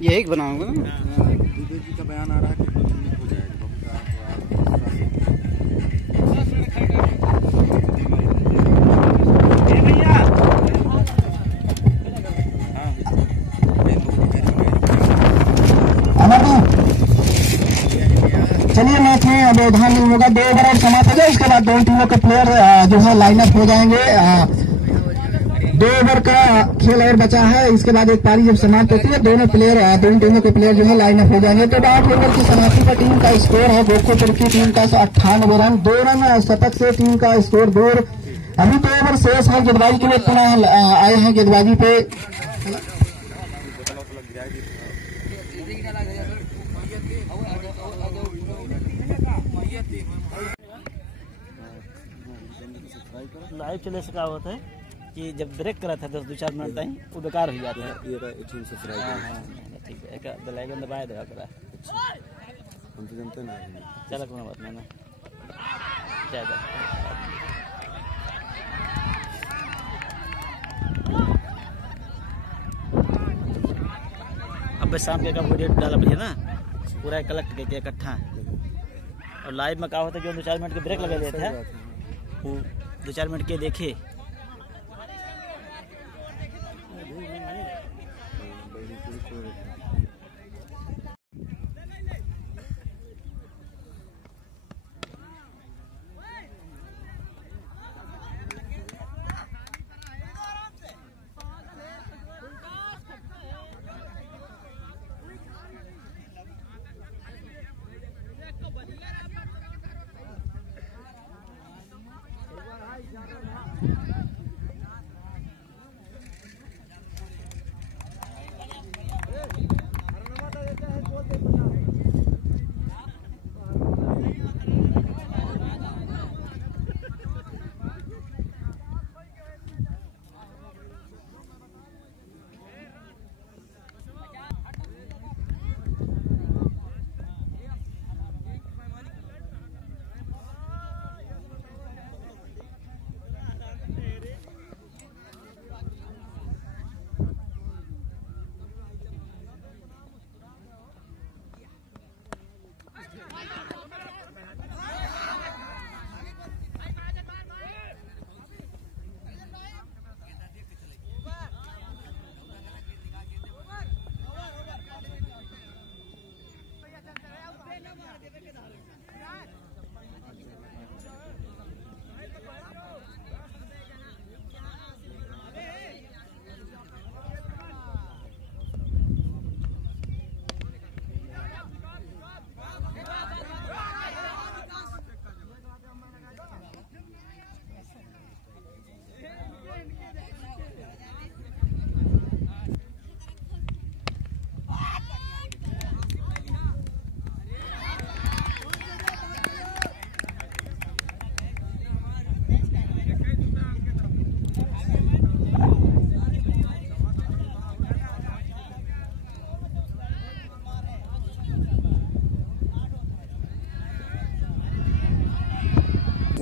ये एक बनाऊंगा ना। दुबे जी का बयान आ रहा है कि हो जाएगा। चलिए मैच में अब ध्यान नहीं होगा, 2 ओवर और समाप्त हो जाए, उसके बाद दोनों टीमों के प्लेयर जो है लाइन अप हो जाएंगे। 2 ओवर का खेल और बचा है, इसके बाद एक पारी जब समाप्त होती है दोनों टीमों के प्लेयर जो है लाइन अप हो जाएंगे। तो 8 ओवर की समाप्ति पर टीम का स्कोर है गोखो तुर्की टीम का 98 रन, 2 रन शतक से टीम का स्कोर 2। अभी 2 ओवर शेष है, गेंदबाजी के लिए पुनः आए हैं गेंदबाजी पे। लाइव चले से क्या होता है कि जब ब्रेक करा था 2-4 मिनट तक वो बेकार हो जाता है। ठीक है, एक दलाइक दबाए देगा करा हम तो जानते ना। चलो कोई बात नहीं ना, ज्यादा अब शाम के का वीडियो डाला पड़े ना पूरा कलेक्ट करके इकट्ठा। और लाइव में क्या होता है जो 2-4 मिनट के ब्रेक लगा देते हैं, वो 2-4 मिनट के देखे।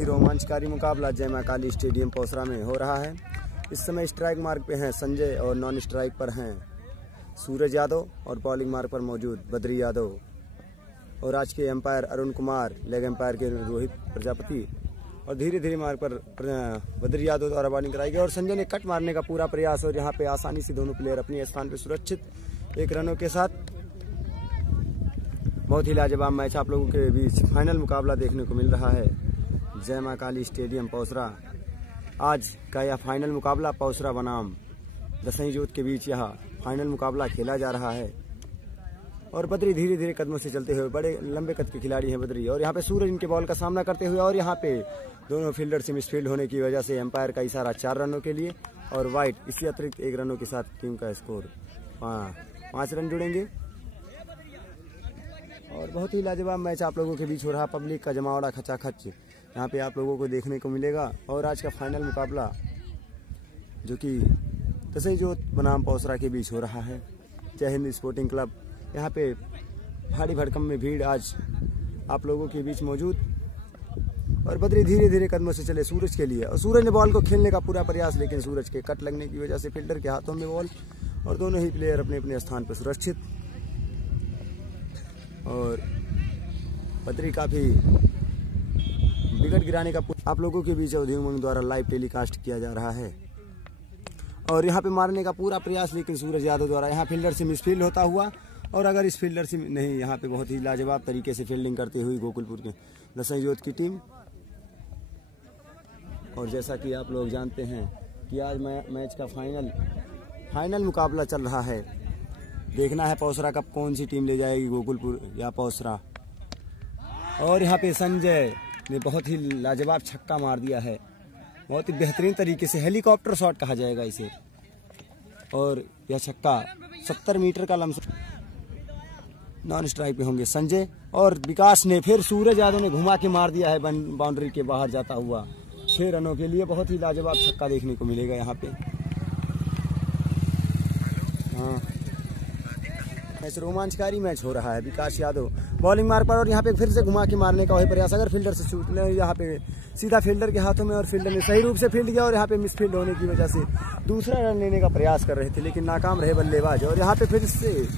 रोमांचकारी मुकाबला जय मां काली स्टेडियम पौसरा में हो रहा है। इस समय स्ट्राइक मार्ग पे हैं संजय और नॉन स्ट्राइक पर हैं सूरज यादव और बॉलिंग मार्ग पर मौजूद बद्री यादव और आज के umpire Arun Kumar, leg umpire के रोहित प्रजापति और धीरे धीरे मार्ग पर बद्री यादव द्वारा बॉलिंग कराई गई और संजय ने कट मारने का पूरा प्रयास और यहाँ पे आसानी से दोनों प्लेयर अपने स्थान पर सुरक्षित 1 रनों के साथ। बहुत ही लाजवाब मैच आप लोगों के बीच फाइनल मुकाबला देखने को मिल रहा है जय मां काली स्टेडियम पौसरा। आज का यह फाइनल मुकाबला पौसरा बनाम दसई जोत के बीच यह फाइनल मुकाबला खेला जा रहा है और बद्री धीरे धीरे कदमों से चलते हुए, बड़े लंबे कद के खिलाड़ी हैं बद्री और यहाँ पे सूरज इनके बॉल का सामना करते हुए और यहाँ पे दोनों फील्डर से मिसफील्ड होने की वजह से एम्पायर का इशारा 4 रनों के लिए और वाइट, इसी अतिरिक्त 1 रनों के साथ टीम का स्कोर 5 रन जुड़ेंगे। और बहुत ही लाजवाब मैच आप लोगों के बीच हो रहा, पब्लिक का जमावड़ा खचाखच यहाँ पे आप लोगों को देखने को मिलेगा। और आज का फाइनल मुकाबला जो कि दसई जोत बनाम पौसरा के बीच हो रहा है जय हिंद स्पोर्टिंग क्लब। यहाँ पे भारी भड़कम में भीड़ आज आप लोगों के बीच मौजूद और बद्री धीरे धीरे कदमों से चले सूरज के लिए और सूरज ने बॉल को खेलने का पूरा प्रयास, लेकिन सूरज के कट लगने की वजह से फील्डर के हाथों में बॉल और दोनों ही प्लेयर अपने अपने स्थान पर सुरक्षित। और बद्री काफ़ी विकेट गिराने का आप लोगों के बीच अवधि उमंग द्वारा लाइव टेलीकास्ट किया जा रहा है। और यहाँ पे मारने का पूरा प्रयास, लेकिन सूरज यादव द्वारा यहाँ फील्डर से मिसफील्ड होता हुआ, और अगर इस फील्डर से नहीं, यहाँ पे बहुत ही लाजवाब तरीके से फील्डिंग करती हुई गोकुलपुर के दसई जोत की टीम। और जैसा कि आप लोग जानते हैं कि आज मैच का फाइनल मुकाबला चल रहा है। देखना है पौसरा कप कौन सी टीम ले जाएगी, गोकुलपुर या पौसरा। और यहाँ पे संजय ने बहुत ही लाजवाब छक्का मार दिया है, बहुत ही बेहतरीन तरीके से, हेलीकॉप्टर शॉट कहा जाएगा इसे। और यह छक्का 70 मीटर का लम्स नॉन स्ट्राइक पे होंगे संजय। और विकास ने फिर सूरज यादव ने घुमा के मार दिया है बाउंड्री के बाहर जाता हुआ 6 रनों के लिए। बहुत ही लाजवाब छक्का देखने को मिलेगा यहाँ पे। हाँ, मैच रोमांचकारी मैच हो रहा है। विकास यादव बॉलिंग मार पर, और यहाँ पे फिर से घुमा के मारने का वही प्रयास, अगर फील्डर से शूट ले, यहाँ पे सीधा फील्डर के हाथों में, और फील्डर ने सही रूप से फील्ड किया, और यहाँ पे मिसफील्ड होने की वजह से दूसरा रन लेने का प्रयास कर रहे थे, लेकिन नाकाम रहे बल्लेबाज। और यहाँ पे फिर से,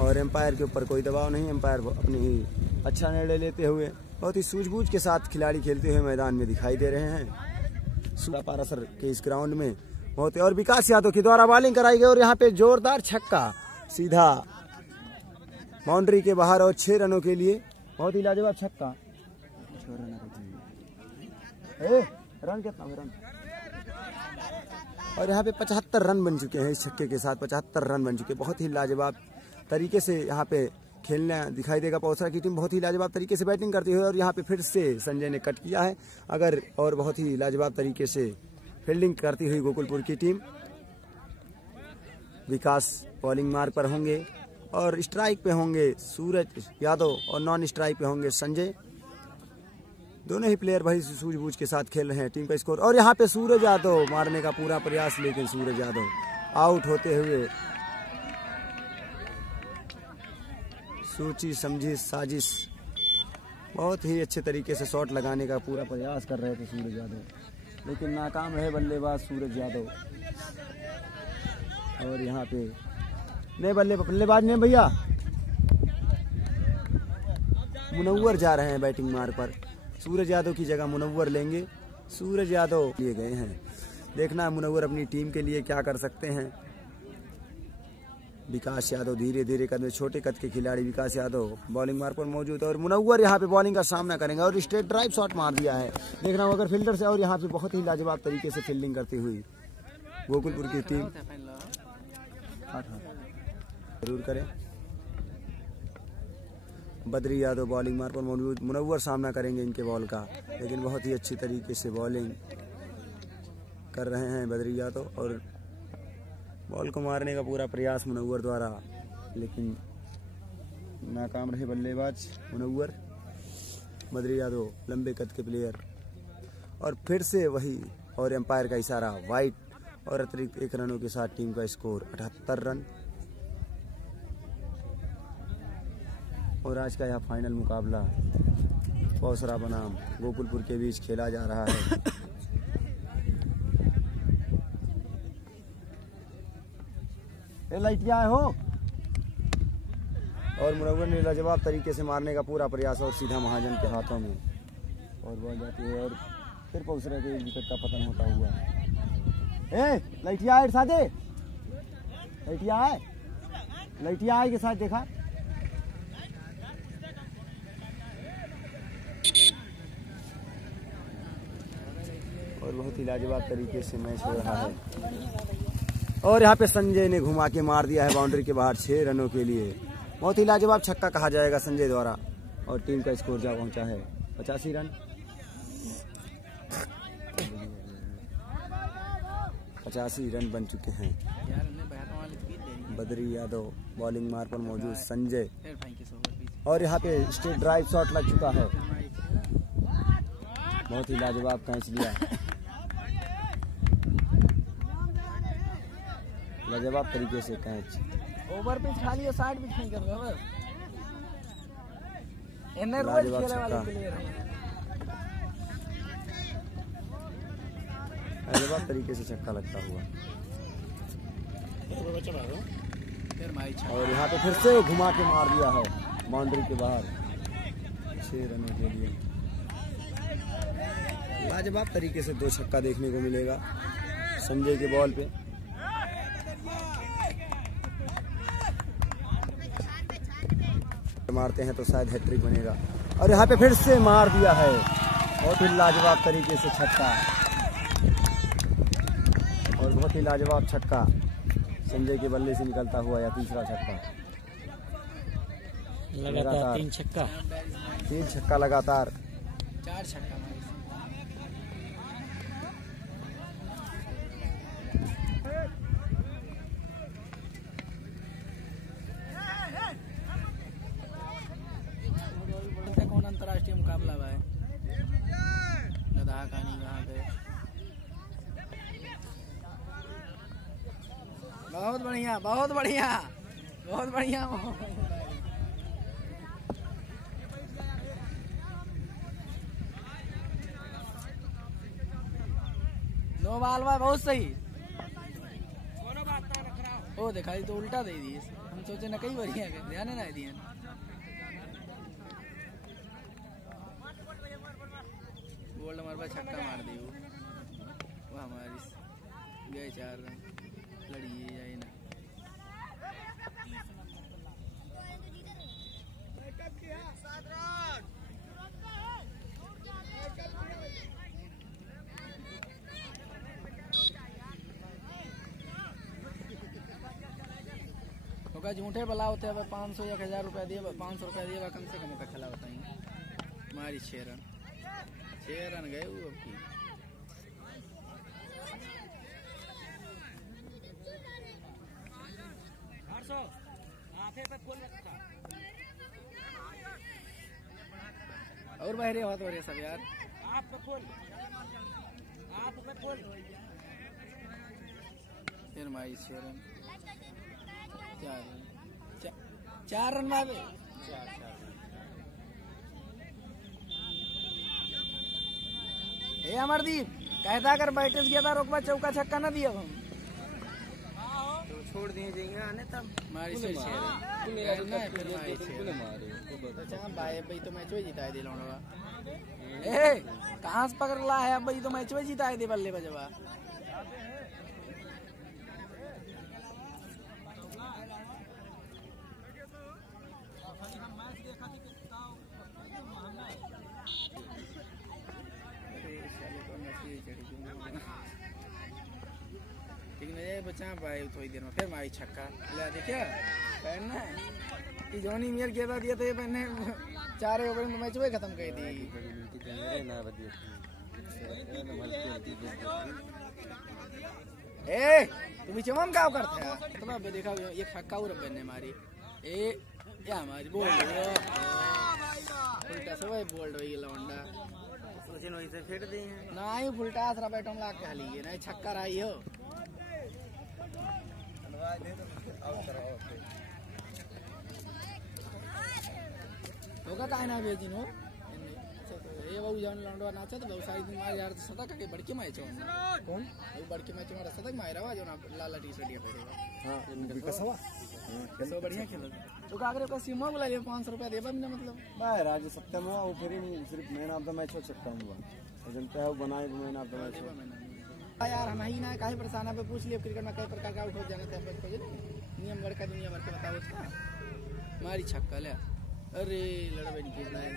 और एम्पायर के ऊपर कोई दबाव नहीं, एम्पायर अपनी ही अच्छा निर्णय लेते हुए बहुत ही सूझबूझ के साथ खिलाड़ी खेलते हुए मैदान में दिखाई दे रहे हैं सूरा पारासर के इस ग्राउंड में बहुत। और विकास यादव के द्वारा बॉलिंग कराई गई, और यहाँ पे जोरदार छक्का सीधा बाउंड्री के बाहर, और 6 रनों के लिए बहुत ही लाजवाब छक्का। रन कितना रन, और यहाँ पे 75 रन बन चुके हैं इस छक्के के साथ। 75 रन बन चुके, बहुत ही लाजवाब तरीके से यहाँ पे खेलना दिखाई देगा। पौसरा की टीम बहुत ही लाजवाब तरीके से बैटिंग करती है, और यहाँ पे फिर से संजय ने कट किया है अगर, और बहुत ही लाजवाब तरीके से फील्डिंग करती हुई गोकुलपुर की टीम। विकास बॉलिंग मार्ग पर होंगे, और स्ट्राइक पे होंगे सूरज यादव, और नॉन स्ट्राइक पे होंगे संजय। दोनों ही प्लेयर भाई सूझबूझ के साथ खेल रहे हैं टीम का स्कोर। और यहाँ पे सूरज यादव मारने का पूरा प्रयास, लेकिन सूरज यादव आउट होते हुए। सोची समझी साजिश, बहुत ही अच्छे तरीके से शॉट लगाने का पूरा प्रयास कर रहे थे सूरज यादव, लेकिन नाकाम रहे बल्लेबाज सूरज यादव। और यहाँ पे नहीं बल्लेबाज ने भैया मुनव्वर जा रहे हैं बैटिंग मार पर। सूरज यादव की जगह मुनव्वर लेंगे, सूरज यादव लिए गए हैं। देखना है मुनव्वर अपनी टीम के लिए क्या कर सकते हैं। विकास यादव धीरे धीरे कद में, छोटे कद के खिलाड़ी विकास यादव बॉलिंग मार्ग पर मौजूद है, और मुनव्वर यहाँ पे बॉलिंग का सामना करेंगे, और स्ट्रेट ड्राइव शॉट मार दिया है। देखना होगा अगर फील्डर से, और यहाँ पे बहुत ही लाजवाब तरीके से फील्डिंग करती हुई गोकुलपुर की टीम जरूर करें। बद्री यादव बॉलिंग मार्ग पर मौजूद, मुनव्वर सामना करेंगे इनके बॉल का, लेकिन बहुत ही अच्छी तरीके से बॉलिंग कर रहे हैं बद्री यादव, और बॉल को मारने का पूरा प्रयास मुनव्वर द्वारा, लेकिन नाकाम रहे बल्लेबाज मुनव्वर। बद्री यादव लंबे कद के प्लेयर, और फिर से वही, और एम्पायर का इशारा वाइट, और अतिरिक्त 1 रनों के साथ टीम का स्कोर 78 रन। और आज का यह फाइनल मुकाबला पौसरा बनाम गोकुलपुर के बीच खेला जा रहा है। लाइटिया हो, और मुनव्वर ने लाजवाब तरीके से मारने का पूरा प्रयास, और सीधा महाजन के हाथों में, और बॉल जाती है, और फिर पौसरा के विकेट का पतन होता हुआ। लाइटिया है सादे, लाइटिया है के साथ देखा। और बहुत ही लाजवाब तरीके से मैच हो रहा है, और यहाँ पे संजय ने घुमा के मार दिया है बाउंड्री के बाहर 6 रनों के लिए। बहुत ही लाजवाब छक्का कहा जाएगा संजय द्वारा, और टीम का स्कोर जा पहुंचा है 85 रन। 85 रन बन चुके हैं। बद्री यादव बॉलिंग मार पर मौजूद संजय, और यहाँ पे स्ट्रेट ड्राइव शॉट लग चुका है। बहुत ही लाजवाब कैच लिया, लाजवाब तरीके से कैच। ओवर पिच खाली है, साइड पिच नहीं कर रहा है। लाजवाब छक्का, लाजवाब तरीके से छक्का लगता हुआ, और यहाँ पे फिर से घुमा के मार दिया है बाउंड्री के बाहर 6 रनों के लिए। लाजवाब तरीके से 2 छक्का देखने को मिलेगा संजय के बॉल पे। मारते हैं तो शायद हैट्रिक बनेगा और यहाँ पे फिर से मार दिया है। बहुत ही लाजवाब तरीके से छक्का और बहुत ही लाजवाब छक्का संजय के बल्ले से निकलता हुआ। या तीसरा छक्का, लगातार 3 छक्का, 3 छक्का लगातार। 4 छक्का। कौन अंतर्राष्ट्रीय मुकाबला है? लद्दाख आनी वहाँ पे। बहुत बढ़िया, बहुत बढ़िया, बहुत बढ़िया। नो बाल भाई बहुत सही। ओ दिखाई तो उल्टा दे दी। हम सोचे न कई बढ़िया ध्यान ना दिया। गोल्ड मरबा छक्का मार दी वो हमारी गए 4 रन लड़िए जाए ना। झूठे बला होते हैं 500 या 1000 रुपया दिए 500 रुपया दिए कम से कम का खेला बताइए। हमारी 6 रन गए वो अब की। और बहरे हो तो बहरे सब यार। फिर हमारी 6 रन 4 रन मारे। अमरदीप कहता कर बैठे गया था रोकवा चौका छक्का ना दिया हम तो छोड़ दिए जाएंगे आने तब मारी से भाई तो मैच में जिता दे लौंडवा। ए कहां से पकड़ ला है अब भाई तो मैच में जिता दे बल्ले बजवा। बचा भाई थोड़ी देर में फिर मारी छक्का ले देखिए पहनना कि जोनी मियर किया था दिया तो ये पहने 4 ओवर में मैच वही खत्म कर दी। ए तुम चमन का करते हैं तो अब देखा ये छक्का और पहने मारी ए या हमारी बोल्ड उल्टा सब बोल्ड हो गया लौंडा सोचन वही से फेट दे ना ही उल्टा आसरा बैठो ला के हाली ना छक्का रही हो। होगा तो आना भेजिन हो ये बाबू जान लौंडवा नाचा तो बहुत सारी दिन मार यार सदा का के बड़के मैच हो कौन वो बड़के मैच में सदा मार रहा जो ना लाला टी-शर्ट ये पहनेगा। हां कसवा कैसे बढ़िया खेल तो कागरे का सीमा बुला ले 500 रुपया देबा मैंने मतलब भाई राज सप्ताह में वो फिर सिर्फ मैन ऑफ द मैच हो सकता हुआ जनता है वो बनाए मैन ऑफ द मैच यार। हम ही ना काहे परेशान है पूछ लिए क्रिकेट में कई प्रकार का आउट हो जाने थे नियम लड़का दुनिया भर के बताओ उसका मारी छक्का ले। अरे लड़बे नहीं खेलना है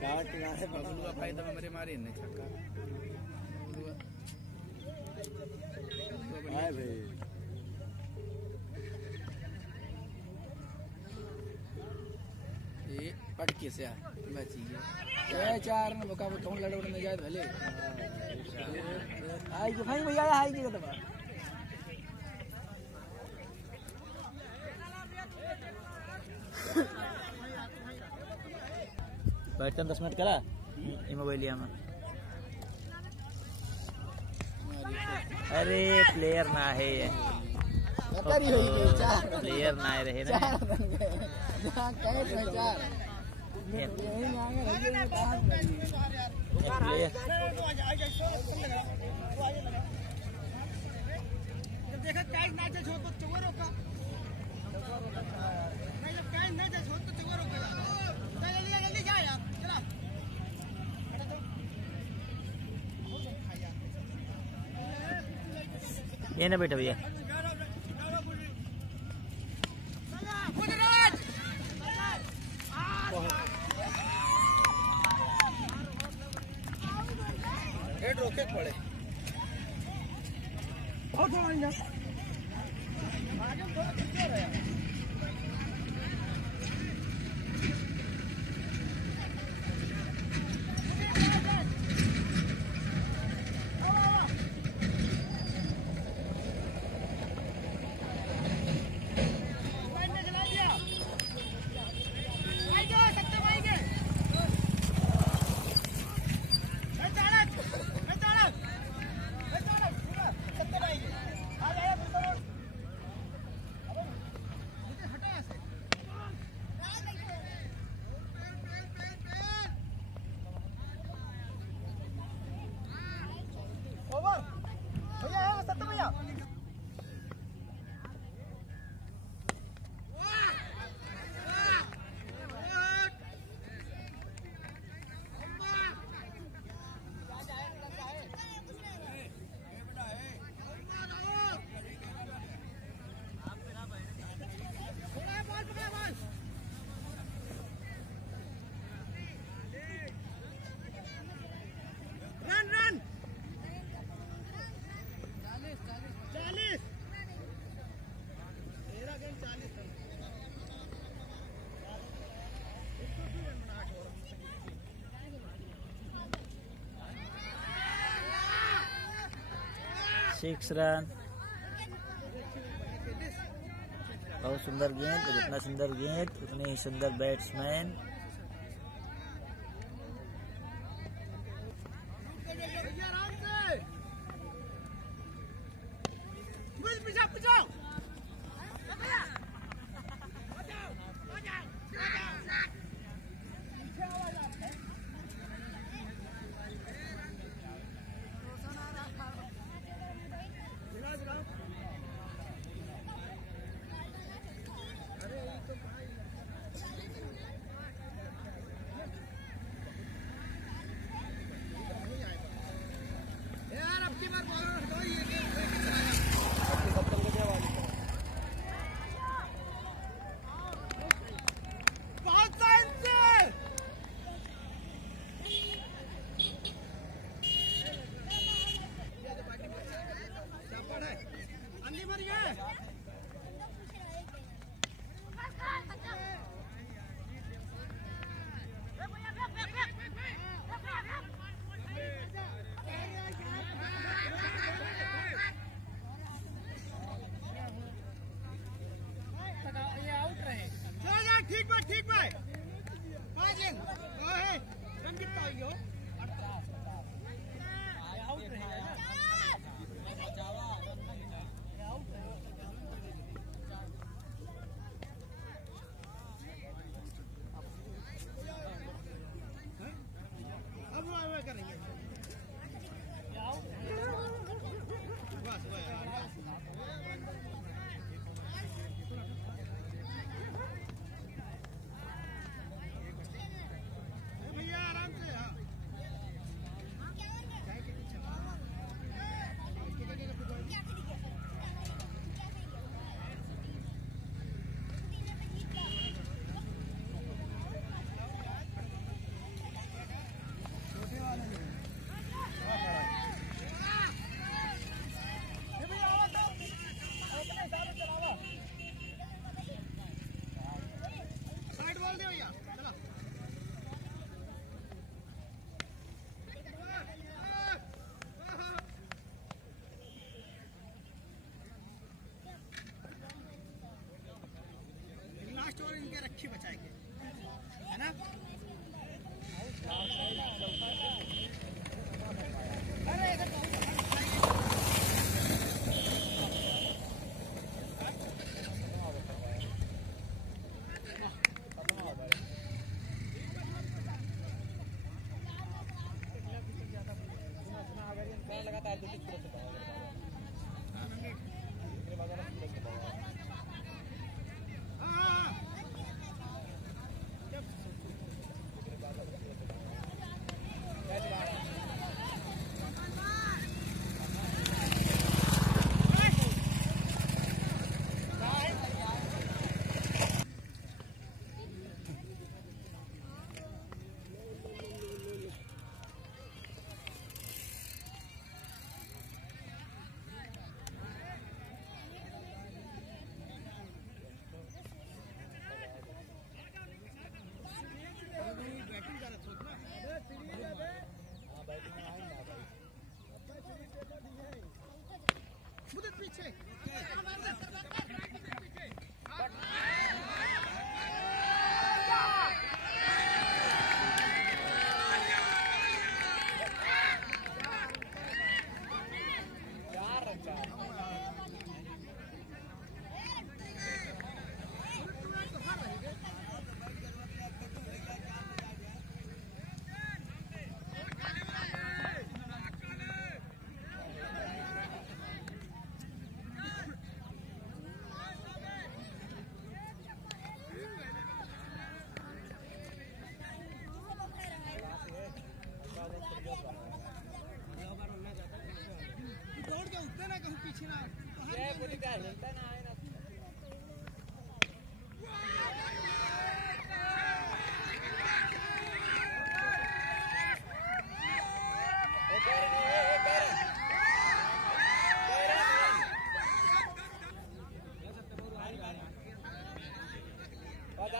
4 टिकाने बबलुआ फायदा में मेरे मारे ने छक्का हाय भाई ये पटके से बची है 4 न बका कौन लड़ो न जाए भले आई के भाई भैया आई के दबा बैठन 10 मिनट करा मोबाइलिया में। अरे प्लेयर ना है ये प्लेयर ना रहे ना ये ना बेटा भैया। रोके पड़े सिक्स रन। बहुत सुंदर गेंद, जितना सुंदर गेंद उतने ही सुंदर बैट्समैन। ठीक भाई रन कितना हो अब करेंगे भैया आराम से। साइड बॉल दे भैया, चला लास्ट ओवर इनके रखी बचाएंगे, है ना। लगातार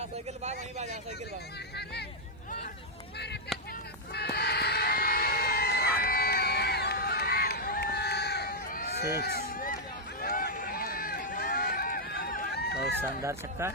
साइकिल भाग वहीं भाग साइकिल भाग 6 बहुत शानदार छक्का।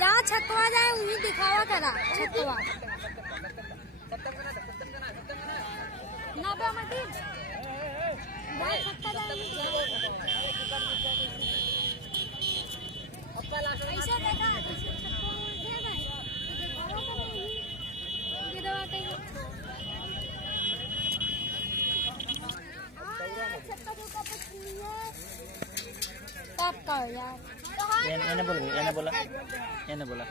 जहाँ छक्का जाए वही दिखावा करा छक्का ना पे मटी जहाँ छक्का जाए ऐसा देखा छक्का यार एने बोला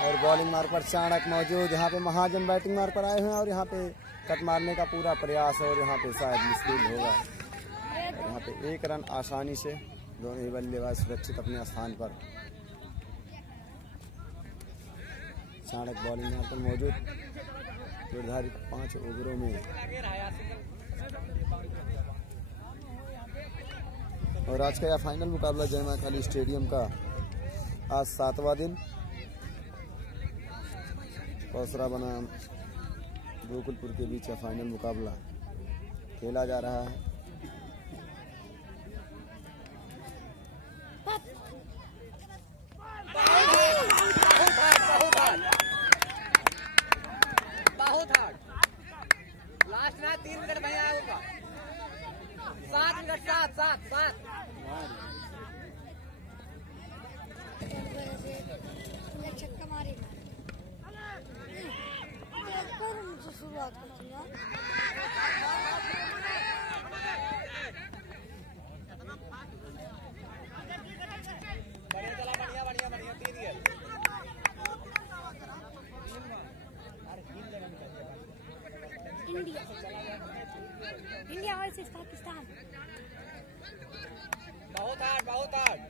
और बॉलिंग मार्ग पर चाणक मौजूद। यहाँ पे महाजन बैटिंग मार्ग पर आए हुए हैं और यहाँ पे कट मारने का पूरा प्रयास है और यहाँ पे शायद मुश्किल होगा। और यहाँ पे 1 रन आसानी से दोनों ही बल्लेबाज सुरक्षित अपने स्थान पर। चाणक बॉलिंग मार्ग पर मौजूद निर्धारित 5 ओवरों में। और आज का यह फाइनल मुकाबला जय मां काली स्टेडियम का आज 7वां दिन पौसरा बनाम गोकुलपुर के बीच फाइनल मुकाबला खेला जा रहा है। बहुत हार्ड लास्ट ना 3 मिनट भैया होगा 7 मिनट 7 छक्का मारेगा बात करती हूँ। India India versus Pakistan. बहुत हार्ड, बहुत हार्ड।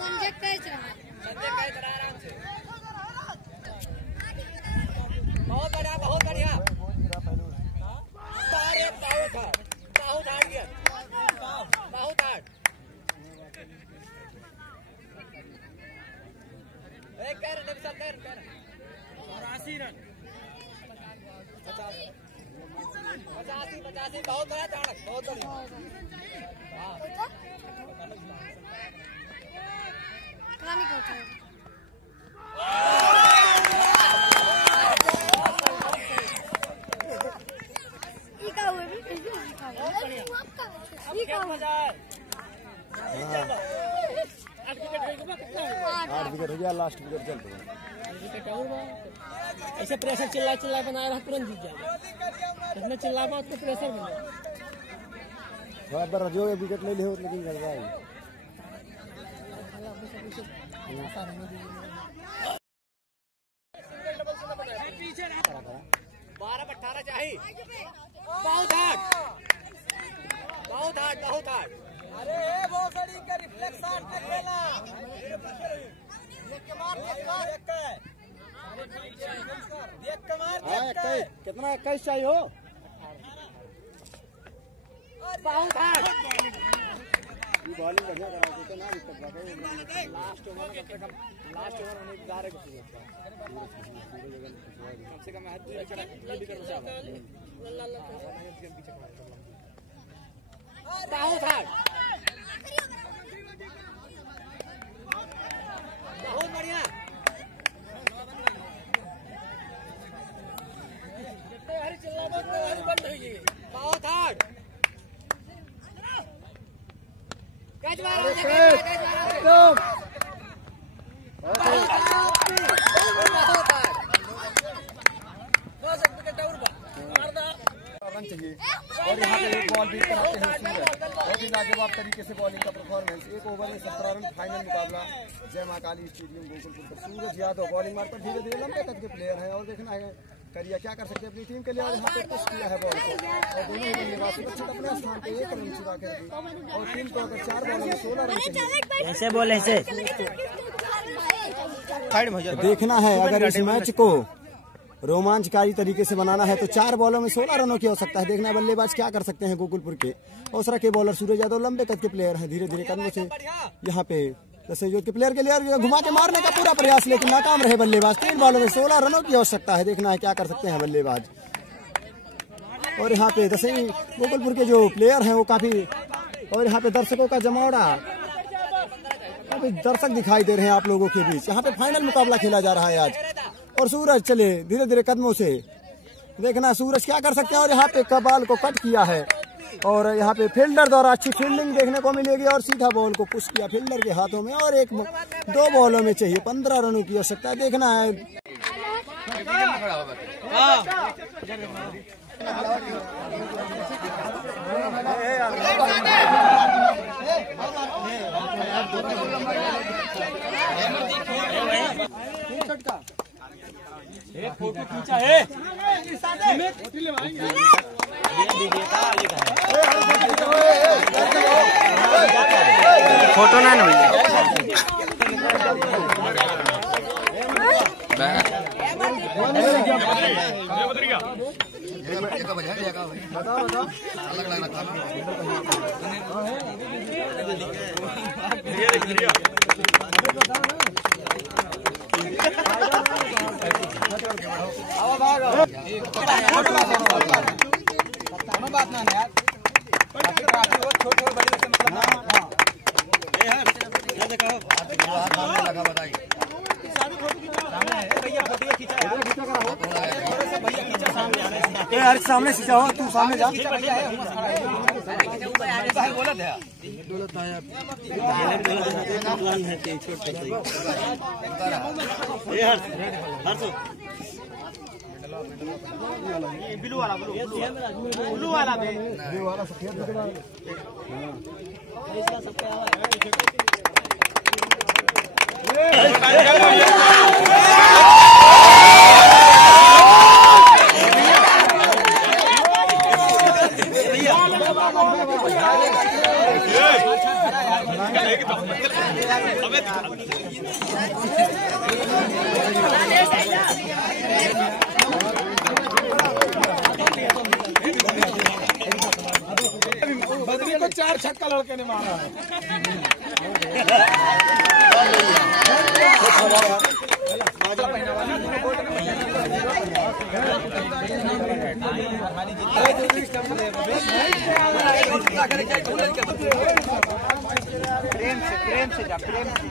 संजय कैच रहा है। बहुत बढ़िया, बहुत बढ़िया। अरे बहुत हार्ड, बहुत हार्ड गया, बहुत हार्ड। कर 80 रन, 85, बहुत बढ़िया चाणक, बहुत बढ़िया। रानी कोच है। आठ विकेट हो गया, लास्ट विकेट चल रहा है। ऐसे प्रेशर चिल्ला चिल्ला बनाया रहा तुरंत जीत जाएगा। जितना चिल्ला पाओ उसको प्रेशर बना। थोड़ा बार जो विकेट ले ले हो लेकिन कर रहा है। 12-18 चाहिए। बहुत हार्ड, बहुत हार्ड, बहुत हार्ड। अरे वो गड़ी का रिफ्लेक्स शॉट पे खेला। देख के मार, देख के मार। कितना 21 चाहिए हो? बहुत हार्ड। बॉलिंग बढ़िया कराओगे तो ना दिक्कत बात है। लास्ट ओवर में कम होने की दारे कुछ नहीं कम से कम हाथ दूर चढ़ा जल्दी करो साहब। बहुत हार्ड, बहुत बढ़िया। बहुत हार्ड। कैच मारो, रन चाहिए और यहाँ पे एक बॉल बीट कराते हैं सूरज। बहुत ही लाजवाब तरीके से बॉलिंग का परफॉर्मेंस। एक ओवर में 17 रन, फाइनल मुकाबला जय मां काली स्टेडियम गोकुलपुर पर। सूरज यादव बॉलिंग मार पर धीरे धीरे लंबे कद के प्लेयर हैं और देखना है करिया क्या कर सकते हैं अपनी टीम के लिए। और यहाँ पे पुश किया है बॉल को और दोनों ही बल्लेबाज सुरक्षित अपने स्थान पे 1 रन चुका कर दी और टीम को अगर 4 बॉलों में 16 रन चाहिए। ऐसे बोले ऐसे देखना है अगर इस मैच को रोमांचकारी तरीके से बनाना है तो 4 बॉलों में 16 रनों की आवश्यकता है। देखना है बल्लेबाज क्या कर सकते हैं। गोकुलपुर के ओसरा के बॉलर सूरज यादव लंबे कद के प्लेयर हैं। धीरे धीरे कदमों से यहाँ पे सहयोग के प्लेयर के लिए घुमा के मारने का पूरा प्रयास लेकिन नाकाम रहे बल्लेबाज। 3 बॉलों में 16 रनों की आवश्यकता है। देखना है क्या कर सकते हैं बल्लेबाज। और यहाँ पे दसई गोकुलपुर के जो प्लेयर हैं वो काफी, और यहाँ पे दर्शकों का जमावड़ा, काफी दर्शक दिखाई दे रहे हैं आप लोगों के बीच। यहाँ पे फाइनल मुकाबला खेला जा रहा है आज और सूरज चले धीरे धीरे कदमों से। देखना सूरज क्या कर सकते हैं और यहाँ पे कबाल को कट किया है और यहाँ पे फील्डर द्वारा अच्छी फील्डिंग देखने को मिलेगी और सीधा बॉल को पुश किया फील्डर के हाथों में और 2 बॉलों में चाहिए 15 रनों की आवश्यकता है। देखना है फोटो खींचा है। फोटो ना बात ना यार, छोटे बड़े मतलब। सामने से जाओ, तू सामने जा। ब्लू वाला बदली को 4 छक्का लड़के ने मारा है।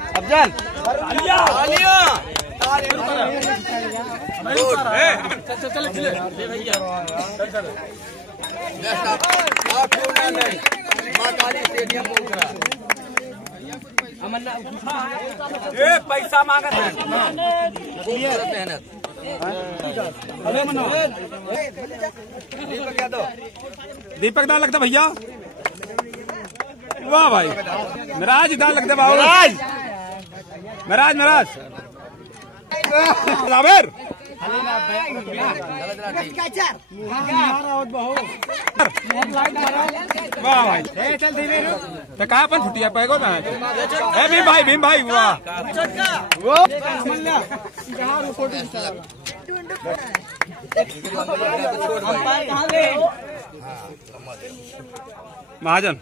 अफजल पैसा मांगा था। दीपक दाल लगता भैया। वाह भाई मिराज दाल लगता बाबू। मिराज राबर वाह भाई तो कहा अपन फुटिया पैगो ना भीम भाई वाह महाजन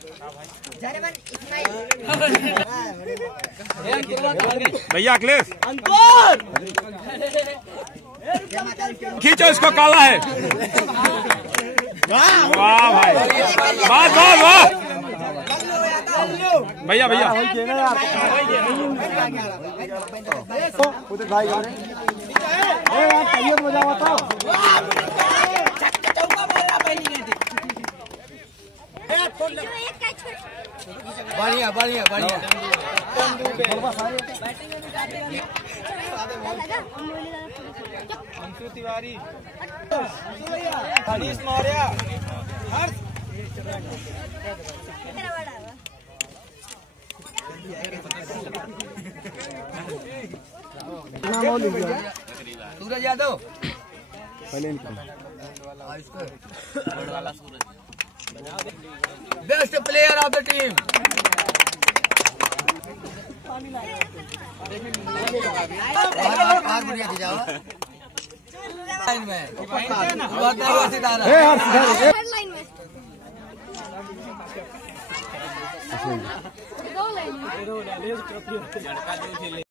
भैया अखिलेश खींचो इसको, काला है। वाह भाई वाह वाह भैया उधर भाई बढ़िया Tiwari Harish Maurya Suraj Yadav best player of the team. Line में 2 लाइन में